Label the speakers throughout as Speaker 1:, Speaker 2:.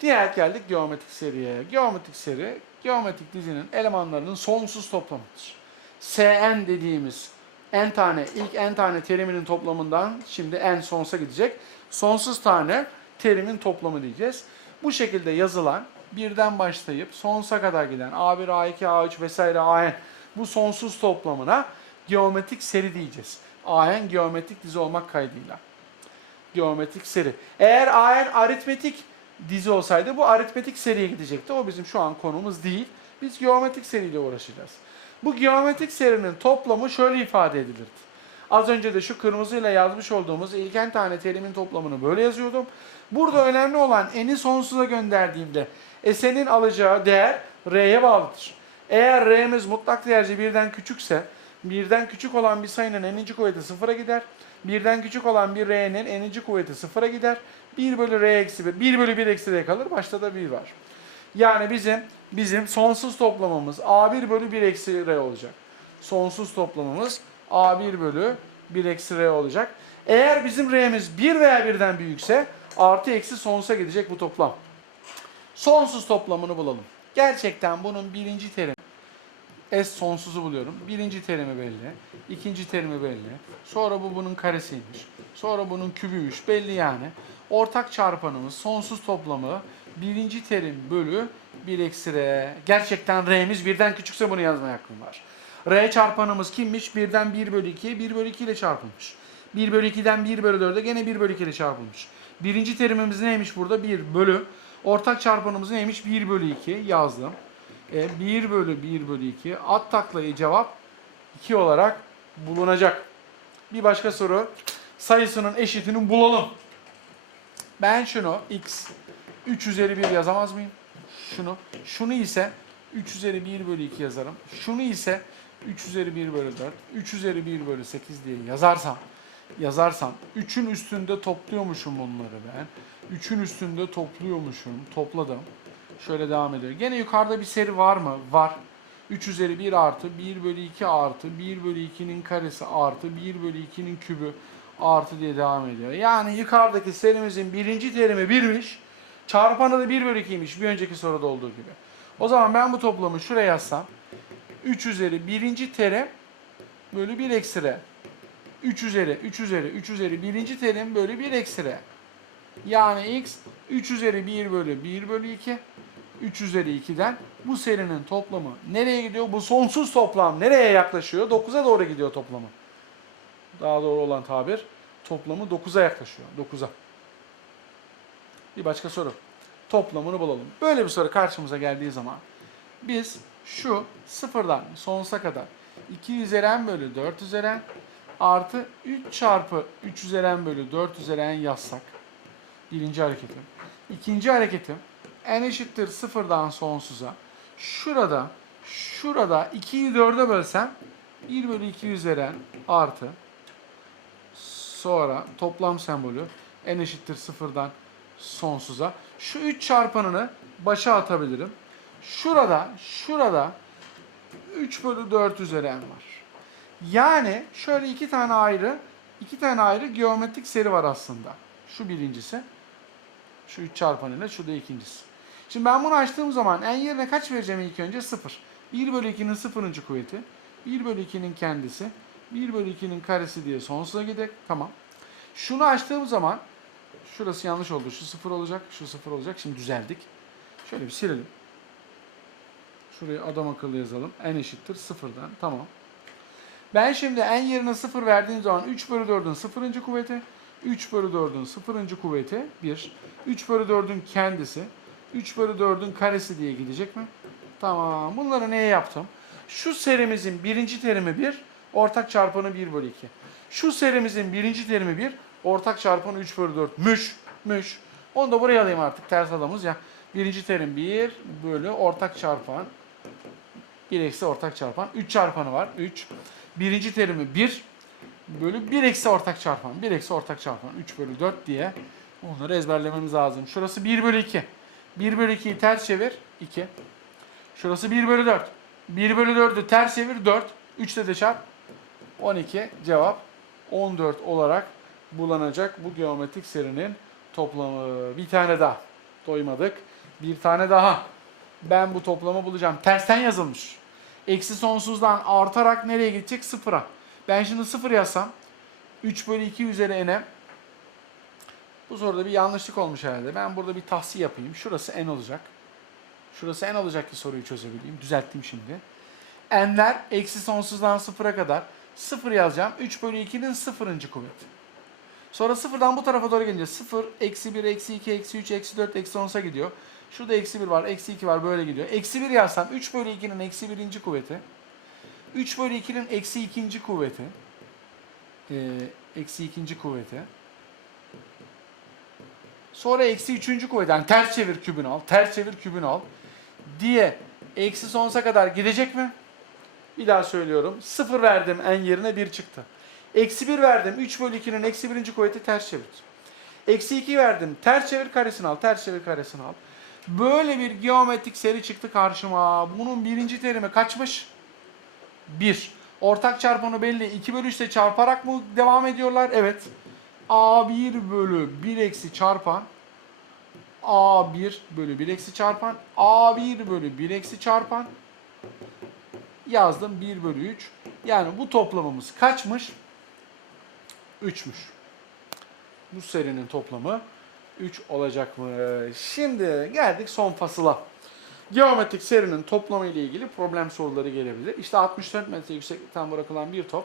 Speaker 1: Diğer geldik geometrik seriye. Geometrik seri, geometrik dizinin elemanlarının sonsuz toplamıdır. Sn dediğimiz n tane, ilk n tane teriminin toplamından şimdi n sonsuza gidecek. Sonsuz tane terimin toplamı diyeceğiz. Bu şekilde yazılan birden başlayıp sonsuza kadar giden A1, A2, A3 vesaire AN bu sonsuz toplamına geometrik seri diyeceğiz. AN geometrik dizi olmak kaydıyla geometrik seri. Eğer AN aritmetik dizi olsaydı bu aritmetik seriye gidecekti. O bizim şu an konumuz değil. Biz geometrik seriyle uğraşacağız. Bu geometrik serinin toplamı şöyle ifade edilirdi. Az önce de şu kırmızıyla yazmış olduğumuz ilk n tane terimin toplamını böyle yazıyordum. Burada önemli olan n'i sonsuza gönderdiğimde s'nin alacağı değer r'ye bağlıdır. Eğer r'miz mutlak değerci birden küçükse birden küçük olan bir sayının n'inci kuvveti sıfıra gider. Birden küçük olan bir r'nin n'inci kuvveti sıfıra gider. 1 bölü r eksi 1. 1 bölü 1 eksi r kalır. Başta da 1 var. Yani bizim bizim sonsuz toplamımız a1 bölü 1 eksi r olacak. Sonsuz toplamımız a1 bölü 1 eksi r olacak. Eğer bizim r'miz 1 veya 1'den büyükse artı eksi sonsuza gidecek bu toplam. Sonsuz toplamını bulalım. Gerçekten bunun birinci terimi S sonsuzu buluyorum. Birinci terimi belli. ikinci terimi belli. Sonra bu bunun karesiymiş. Sonra bunun kübüymüş. Belli yani. Ortak çarpanımız sonsuz toplamı birinci terim bölü 1 eksi r. Gerçekten r'miz birden küçükse bunu yazmaya hakkım var. R çarpanımız kimmiş? Birden 1 bölü 2, 1 bölü 2 ile çarpılmış. 1 bölü 2'den 1 bölü 4'e gene 1 bölü 2 ile çarpılmış. Birinci terimimiz neymiş burada? 1 bölü. Ortak çarpanımız neymiş? 1 bölü 2 yazdım. E, 1 bölü 1 bölü 2. At taklayı cevap 2 olarak bulunacak. Bir başka soru. Sayısının eşitini bulalım. Ben şunu x 3 üzeri 1 yazamaz mıyım? Şunu. Şunu ise 3 üzeri 1 bölü 2 yazarım. Şunu ise 3 üzeri 1 bölü 4, 3 üzeri 1 bölü 8 diye yazarsam, yazarsam 3'ün üstünde topluyormuşum bunları ben. 3'ün üstünde topluyormuşum, topladım. Şöyle devam ediyor. Gene yukarıda bir seri var mı? Var. 3 üzeri 1 artı 1 bölü 2 artı 1 bölü 2'nin karesi artı 1 bölü 2'nin kübü artı diye devam ediyor. Yani yukarıdaki serimizin birinci terimi 1'miş. Çarpanı da 1 bölü 2'ymiş bir önceki soruda olduğu gibi. O zaman ben bu toplamı şuraya yazsam 3 üzeri birinci terim bölü 1 eksi r. 3 üzeri 3 üzeri 3 üzeri birinci terim bölü 1 eksi r. Yani x 3 üzeri 1 bölü 1 bölü 2 3 üzeri 2'den bu serinin toplamı nereye gidiyor? Bu sonsuz toplam nereye yaklaşıyor? 9'a doğru gidiyor toplamı. Daha doğru olan tabir toplamı 9'a yaklaşıyor. 9'a. Bir başka soru. Toplamını bulalım. Böyle bir soru karşımıza geldiği zaman biz şu sıfırdan sonsuza kadar 2 üzeri n bölü 4 üzeri n artı 3 çarpı 3 üzeri n bölü 4 üzeri n yazsak birinci hareketim. İkinci hareketim n eşittir sıfırdan sonsuza. Şurada şurada 2'yi 4'e bölsem 1 bölü 2 üzeri n artı sonra toplam sembolü n eşittir sıfırdan sonsuza. Şu 3 çarpanını başa atabilirim. Şurada, şurada 3 bölü 4 üzeri n var. Yani şöyle iki tane ayrı, iki tane ayrı geometrik seri var aslında. Şu birincisi, şu 3 çarpanıyla, şu da ikincisi. Şimdi ben bunu açtığım zaman n yerine kaç vereceğim ilk önce? 0. 1 bölü 2'nin sıfırıncı kuvveti, 1 bölü 2'nin kendisi, 1 bölü 2'nin karesi diye sonsuza gidelim. Tamam. Şunu açtığım zaman Şurası yanlış oldu. Şu sıfır olacak, şu sıfır olacak. Şimdi düzeldik. Şöyle bir silelim. Şuraya adam akıllı yazalım. n eşittir sıfırdan. Tamam. Ben şimdi n yerine sıfır verdiğim zaman 3 bölü 4'ün sıfırıncı kuvveti, 3 bölü 4'ün sıfırıncı kuvveti 1. 3 bölü 4'ün kendisi, 3 bölü 4'ün karesi diye gidecek mi? Tamam. Bunları neye yaptım? Şu serimizin birinci terimi 1, ortak çarpanı 1 bölü 2. Şu serimizin birinci terimi 1, ortak çarpanı 3 bölü 4. Müş, müş. Onu da buraya alayım artık ters adamız ya. Birinci terim 1 bölü ortak çarpan. 1 eksi ortak çarpan. 3 çarpanı var. 3. Birinci terimi 1 bölü 1 eksi ortak çarpan. 1 eksi ortak çarpan. 3 bölü 4 diye onları ezberlememiz lazım. Şurası 1 bölü 2. 1 bölü 2'yi ters çevir. 2. Şurası 1 bölü 4. 1 bölü 4'ü ters çevir. 4. 3 de çarp. 12. Cevap 14 olarak bulanacak bu geometrik serinin toplamı. Bir tane daha. Doymadık. Bir tane daha. Ben bu toplamı bulacağım. Tersten yazılmış. Eksi sonsuzdan artarak nereye gidecek? Sıfıra. Ben şimdi sıfır yazsam 3 bölü 2 üzeri n'e bu soruda bir yanlışlık olmuş herhalde. Ben burada bir tahsil yapayım. Şurası n olacak. Şurası n olacak ki soruyu çözebileyim. Düzelttim şimdi. n'ler eksi sonsuzdan sıfıra kadar. Sıfır yazacağım. 3 bölü 2'nin sıfırıncı kuvveti. Sonra sıfırdan bu tarafa doğru gelince 0, eksi 1, eksi 2, eksi 3, eksi 4, eksi 10'a gidiyor. Şurada eksi 1 var, eksi 2 var böyle gidiyor. Eksi 1 yazsam 3 bölü 2'nin eksi 1. kuvveti. 3 bölü 2'nin eksi 2. kuvveti. Ee, eksi 2. kuvveti. Sonra eksi 3. kuvveti. Yani ters çevir kübünü al. Ters çevir kübünü al. Diye eksi sonsuza kadar gidecek mi? Bir daha söylüyorum. 0 verdim en yerine 1 çıktı. Eksi 1 verdim. 3 bölü 2'nin eksi 1. kuvveti ters çevir. Eksi 2 verdim. Ters çevir karesini al. Ters çevir karesini al. Böyle bir geometrik seri çıktı karşıma. Bunun birinci terimi kaçmış? 1. Ortak çarpanı belli. 2 bölü 3 ile çarparak mı devam ediyorlar? Evet. A1 bölü 1 eksi çarpan A1 bölü 1 eksi çarpan A1 bölü 1 eksi çarpan yazdım 1 bölü 3. Yani bu toplamımız kaçmış? 3'müş. Bu serinin toplamı 3 olacak mı? Şimdi geldik son fasıla. Geometrik serinin toplamı ile ilgili problem soruları gelebilir. İşte 64 metre yükseklikten bırakılan bir top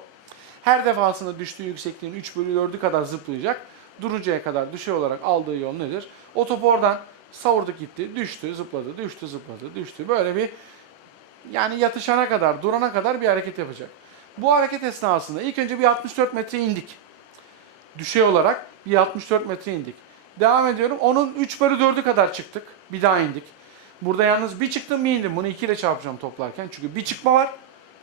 Speaker 1: her defasında düştüğü yüksekliğin 3 bölü 4'ü kadar zıplayacak. Duruncaya kadar düşey olarak aldığı yol nedir? O top oradan savurduk gitti, düştü, zıpladı, düştü, zıpladı, düştü. Böyle bir yani yatışana kadar, durana kadar bir hareket yapacak. Bu hareket esnasında ilk önce bir 64 metre indik. Düşey olarak bir 64 metre indik. Devam ediyorum. Onun 3 bölü 4'ü kadar çıktık. Bir daha indik. Burada yalnız bir çıktım bir indim. Bunu 2 ile çarpacağım toplarken. Çünkü bir çıkma var.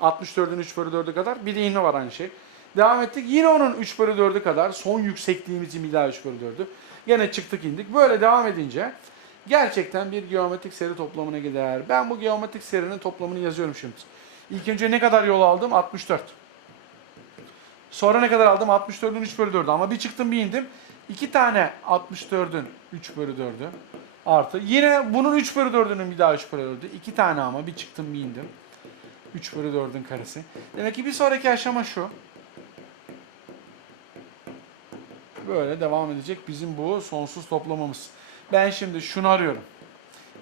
Speaker 1: 64'ün 3 bölü 4'ü kadar. Bir de inme var aynı şey. Devam ettik. Yine onun 3 bölü 4'ü kadar. Son yüksekliğimizin bir daha 3 bölü 4'ü. Yine çıktık indik. Böyle devam edince gerçekten bir geometrik seri toplamına gider. Ben bu geometrik serinin toplamını yazıyorum şimdi. İlk önce ne kadar yol aldım? 64. Sonra ne kadar aldım? 64'ün 3 bölü 4'ü. Ama bir çıktım bir indim. 2 tane 64'ün 3 bölü 4'ü artı. Yine bunun 3 bölü 4'ünün bir daha 3 bölü 4'ü. 2 tane ama bir çıktım bir indim. 3 bölü 4'ün karesi. Demek ki bir sonraki aşama şu. Böyle devam edecek bizim bu sonsuz toplamamız. Ben şimdi şunu arıyorum.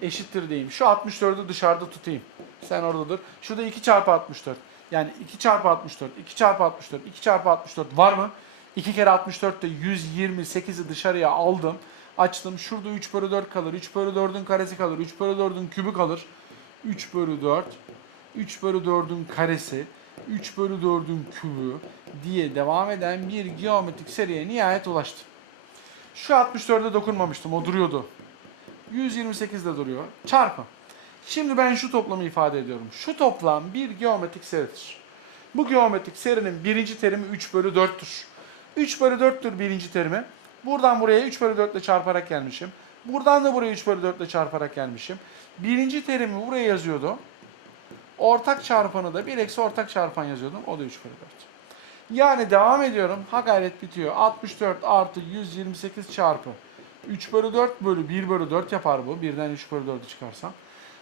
Speaker 1: Eşittir diyeyim. Şu 64'ü dışarıda tutayım. Sen orada dur. Şurada 2 çarpı 64. Yani 2 çarpı 64, 2 çarpı 64, 2 çarpı 64 var mı? 2 kere 64 de 128'i dışarıya aldım. Açtım. Şurada 3 bölü 4 kalır. 3 bölü 4'ün karesi kalır. 3 bölü 4'ün kübü kalır. 3 bölü 4. 3 bölü 4'ün karesi. 3 bölü 4'ün kübü diye devam eden bir geometrik seriye nihayet ulaştım. Şu 64'e dokunmamıştım. O duruyordu. 128 de duruyor. Çarpı. Şimdi ben şu toplamı ifade ediyorum. Şu toplam bir geometrik seridir. Bu geometrik serinin birinci terimi 3 bölü 4'tür. 3 bölü 4'tür birinci terimi. Buradan buraya 3 bölü 4 ile çarparak gelmişim. Buradan da buraya 3 bölü 4 ile çarparak gelmişim. Birinci terimi buraya yazıyordu. Ortak çarpanı da 1 eksi ortak çarpan yazıyordum. O da 3 bölü 4. Yani devam ediyorum. Ha gayret bitiyor. 64 artı 128 çarpı 3 bölü 4 bölü 1 bölü 4 yapar bu. Birden 3 bölü 4'ü çıkarsam.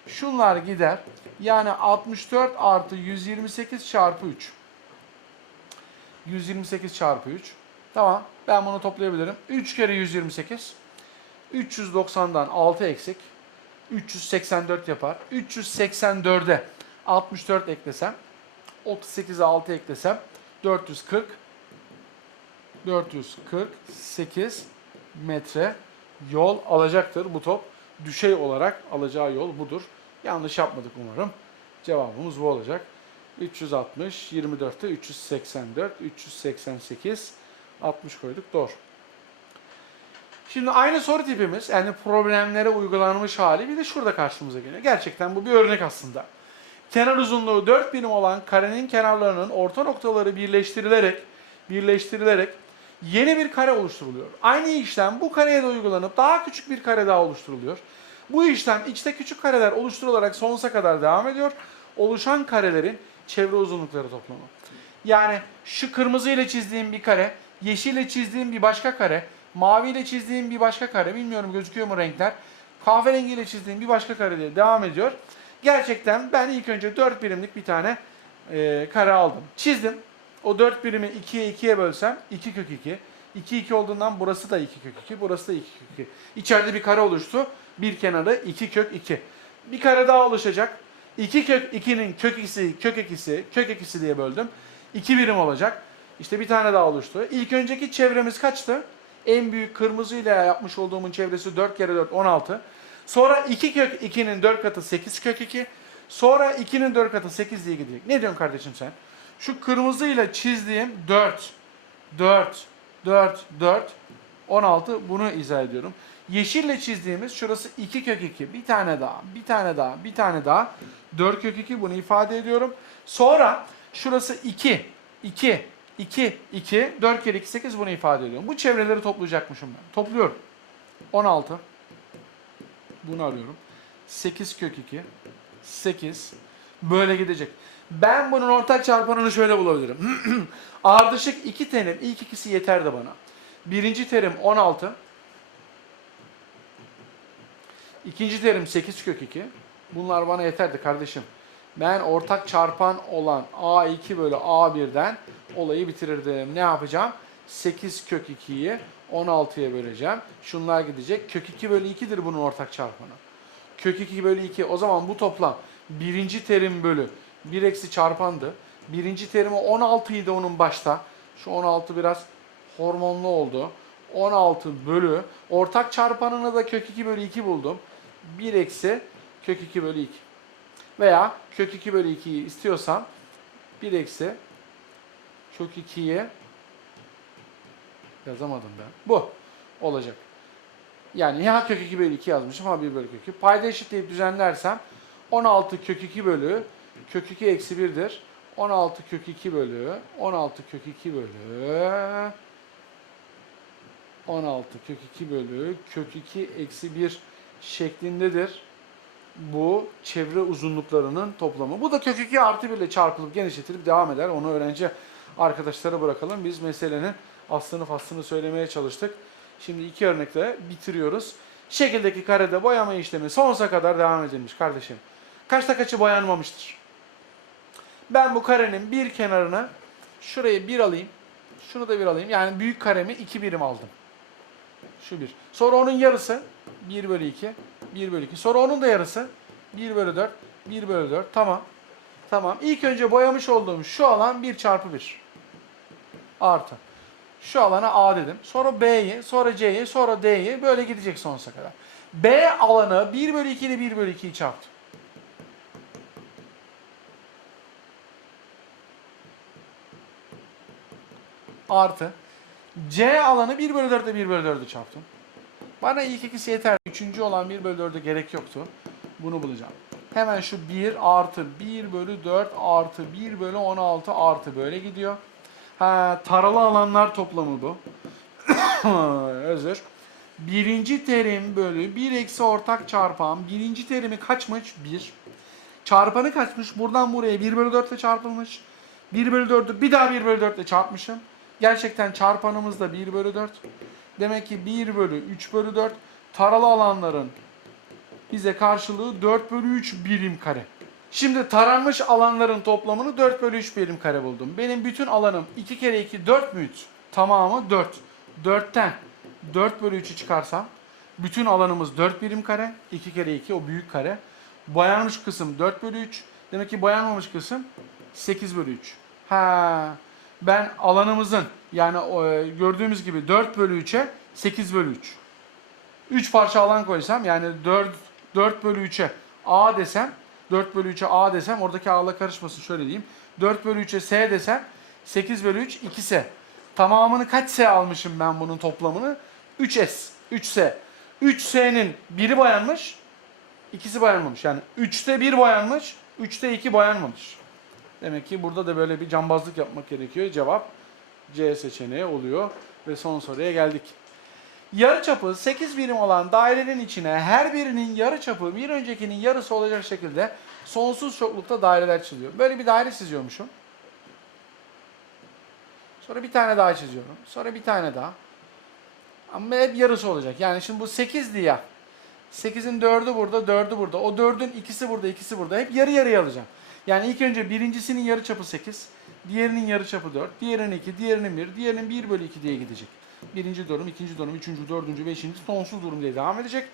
Speaker 1: Şunlar gider. Yani 64 artı 128 çarpı 3. 128 çarpı 3. Tamam. Ben bunu toplayabilirim. 3 kere 128. 390'dan 6 eksik. 384 yapar. 384'e 64 eklesem. 38'e 6 eklesem. 440. 448 metre yol alacaktır bu top. Düşey olarak alacağı yol budur. Yanlış yapmadık umarım. Cevabımız bu olacak. 360, 24'te 384, 388, 60 koyduk. Doğru. Şimdi aynı soru tipimiz yani problemlere uygulanmış hali bir de şurada karşımıza geliyor. Gerçekten bu bir örnek aslında. Kenar uzunluğu 4 birim olan karenin kenarlarının orta noktaları birleştirilerek birleştirilerek yeni bir kare oluşturuluyor. Aynı işlem bu kareye de uygulanıp daha küçük bir kare daha oluşturuluyor. Bu işlem içte küçük kareler oluşturularak sonsuza kadar devam ediyor. Oluşan karelerin çevre uzunlukları toplamı. Yani şu kırmızı ile çizdiğim bir kare, yeşille çizdiğim bir başka kare, mavi ile çizdiğim bir başka kare, bilmiyorum gözüküyor mu renkler. Kahverengiyle çizdiğim bir başka kare diye devam ediyor. Gerçekten ben ilk önce 4 birimlik bir tane e, kare aldım. Çizdim. O 4 birimi 2'ye 2'ye bölsem 2 kök 2. 2 2 olduğundan burası da 2 kök 2, burası da 2 kök 2. İçeride bir kare oluştu. Bir kenarı 2 kök 2. Bir kare daha oluşacak. 2 kök 2'nin kök ikisi, kök ikisi, kök ikisi diye böldüm. 2 birim olacak. İşte bir tane daha oluştu. İlk önceki çevremiz kaçtı? En büyük kırmızıyla yapmış olduğumun çevresi 4 kere 4 16. Sonra 2 kök 2'nin 4 katı 8 kök 2. Sonra 2'nin 4 katı 8 diye gidecek. Ne diyorsun kardeşim sen? Şu kırmızıyla çizdiğim 4, 4, 4, 4, 16 bunu izah ediyorum. Yeşille çizdiğimiz şurası 2 kök 2. Bir tane daha, bir tane daha, bir tane daha. 4 kök 2 bunu ifade ediyorum. Sonra şurası 2, 2, 2, 2, 4 kere 2, 8 bunu ifade ediyorum. Bu çevreleri toplayacakmışım ben. Topluyorum. 16. Bunu arıyorum. 8 kök 2, 8. Böyle gidecek. Ben bunun ortak çarpanını şöyle bulabilirim. Ardışık 2 terim, ilk ikisi yeterdi bana. Birinci terim 16. İkinci terim 8 kök 2. Bunlar bana yeterdi kardeşim. Ben ortak çarpan olan A2 bölü A1'den olayı bitirirdim. Ne yapacağım? 8 kök 2'yi 16'ya böleceğim. Şunlar gidecek. Kök 2 bölü 2'dir bunun ortak çarpanı. Kök 2 bölü 2. O zaman bu toplam birinci terim bölü 1 eksi çarpandı. Birinci terimi 16 idi onun başta. Şu 16 biraz hormonlu oldu. 16 bölü ortak çarpanını da kök 2 bölü 2 buldum. 1 eksi kök 2 bölü 2. Veya kök 2 bölü 2'yi istiyorsam 1 eksi kök 2'ye yazamadım ben. Bu olacak. Yani ya kök 2 bölü 2 yazmışım ha 1 bölü kök 2. Payda eşitleyip düzenlersem 16 kök 2 bölü kök 2 eksi 1'dir. 16 kök 2 bölü 16 kök 2 bölü 16 kök 2 bölü kök 2 eksi 1 şeklindedir. Bu çevre uzunluklarının toplamı. Bu da kök 2 artı 1 ile çarpılıp genişletilip devam eder. Onu öğrenci arkadaşlara bırakalım. Biz meselenin aslını faslını söylemeye çalıştık. Şimdi iki örnekle bitiriyoruz. Şekildeki karede boyama işlemi sonsuza kadar devam edilmiş kardeşim. Kaçta kaçı boyanmamıştır? Ben bu karenin bir kenarını şuraya bir alayım. Şunu da bir alayım. Yani büyük karemi iki birim aldım. Şu bir. Sonra onun yarısı 1 bölü 2. 1 bölü 2. Sonra onun da yarısı 1 bölü 4. 1 bölü 4. Tamam. Tamam. İlk önce boyamış olduğum şu alan 1 çarpı 1. Artı. Şu alana A dedim. Sonra B'yi, sonra C'yi, sonra D'yi böyle gidecek sonsuza kadar. B alanı 1 bölü 2 ile 1 bölü 2'yi çarptı. Artı. C alanı 1 bölü 4 ile 1 bölü 4'ü çarptım. Bana ilk ikisi yeter. Üçüncü olan 1 bölü 4'e gerek yoktu. Bunu bulacağım. Hemen şu 1 artı 1 bölü 4 artı 1 bölü 16 artı böyle gidiyor. Ha, taralı alanlar toplamı bu. Özür. Birinci terim bölü 1 eksi ortak çarpan. Birinci terimi kaçmış? 1. Çarpanı kaçmış? Buradan buraya 1 bölü 4 ile çarpılmış. 1 bölü 4'ü bir daha 1 bölü 4 ile çarpmışım. Gerçekten çarpanımız da 1 bölü 4. Demek ki 1 bölü 3 bölü 4 taralı alanların bize karşılığı 4 bölü 3 birim kare. Şimdi taranmış alanların toplamını 4 bölü 3 birim kare buldum. Benim bütün alanım 2 kere 2 4 müydü? Tamamı 4. 4'ten 4 bölü 3'ü çıkarsam bütün alanımız 4 birim kare. 2 kere 2 o büyük kare. Boyanmış kısım 4 bölü 3. Demek ki boyanmamış kısım 8 bölü 3. Ha, ben alanımızın yani e, gördüğümüz gibi 4 bölü 3'e 8 bölü 3. 3 parça alan koysam yani 4, 4 bölü 3'e A desem 4 bölü 3'e A desem oradaki A'la karışmasın şöyle diyeyim. 4 bölü 3'e S desem 8 bölü 3 2S. Tamamını kaç S almışım ben bunun toplamını? 3S. 3S. 3S'nin biri boyanmış, ikisi boyanmamış. Yani 3'te 1 boyanmış, 3'te 2 boyanmamış. Demek ki burada da böyle bir cambazlık yapmak gerekiyor. Cevap C seçeneği oluyor. Ve son soruya geldik. Yarıçapı 8 birim olan dairenin içine her birinin yarıçapı bir öncekinin yarısı olacak şekilde sonsuz çoklukta daireler çiziyor. Böyle bir daire çiziyormuşum. Sonra bir tane daha çiziyorum. Sonra bir tane daha. Ama hep yarısı olacak. Yani şimdi bu 8'di ya. 8'in 4'ü burada, 4'ü burada. O 4'ün ikisi burada, ikisi burada. Hep yarı yarıya alacağım. Yani ilk önce birincisinin yarıçapı 8, diğerinin yarıçapı 4, diğerinin 2, diğerinin 1, diğerinin 1 bölü 2 diye gidecek. Birinci durum, ikinci durum, üçüncü, dördüncü, beşinci sonsuz durum diye devam edecek.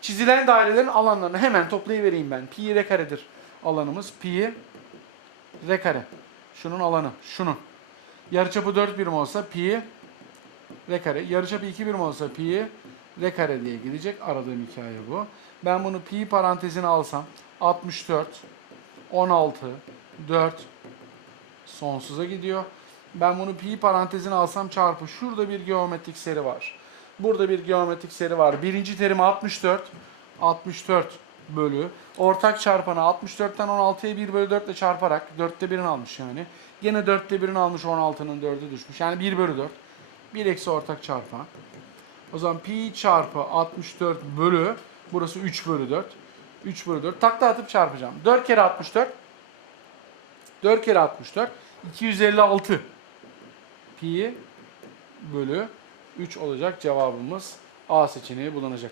Speaker 1: Çizilen dairelerin alanlarını hemen toplayıvereyim ben. Pi r karedir alanımız. Pi r kare. Şunun alanı, şunun. Yarıçapı 4 birim olsa pi r kare. Yarıçapı 2 birim olsa pi r kare diye gidecek. Aradığım hikaye bu. Ben bunu pi parantezine alsam 64, 16, 4 sonsuza gidiyor. Ben bunu pi parantezine alsam çarpı şurada bir geometrik seri var. Burada bir geometrik seri var. Birinci terim 64. 64 bölü. Ortak çarpanı 64'ten 16'ya 1 bölü 4 ile çarparak 4'te 1'ini almış yani. Gene 4'te 1'ini almış 16'nın 4'ü düşmüş. Yani 1 bölü 4. 1 eksi ortak çarpan. O zaman pi çarpı 64 bölü. Burası 3 bölü 4. 3 bölü 4. Takla atıp çarpacağım. 4 kere 64. 4 kere 64. 256 pi bölü 3 olacak cevabımız A seçeneği bulunacak.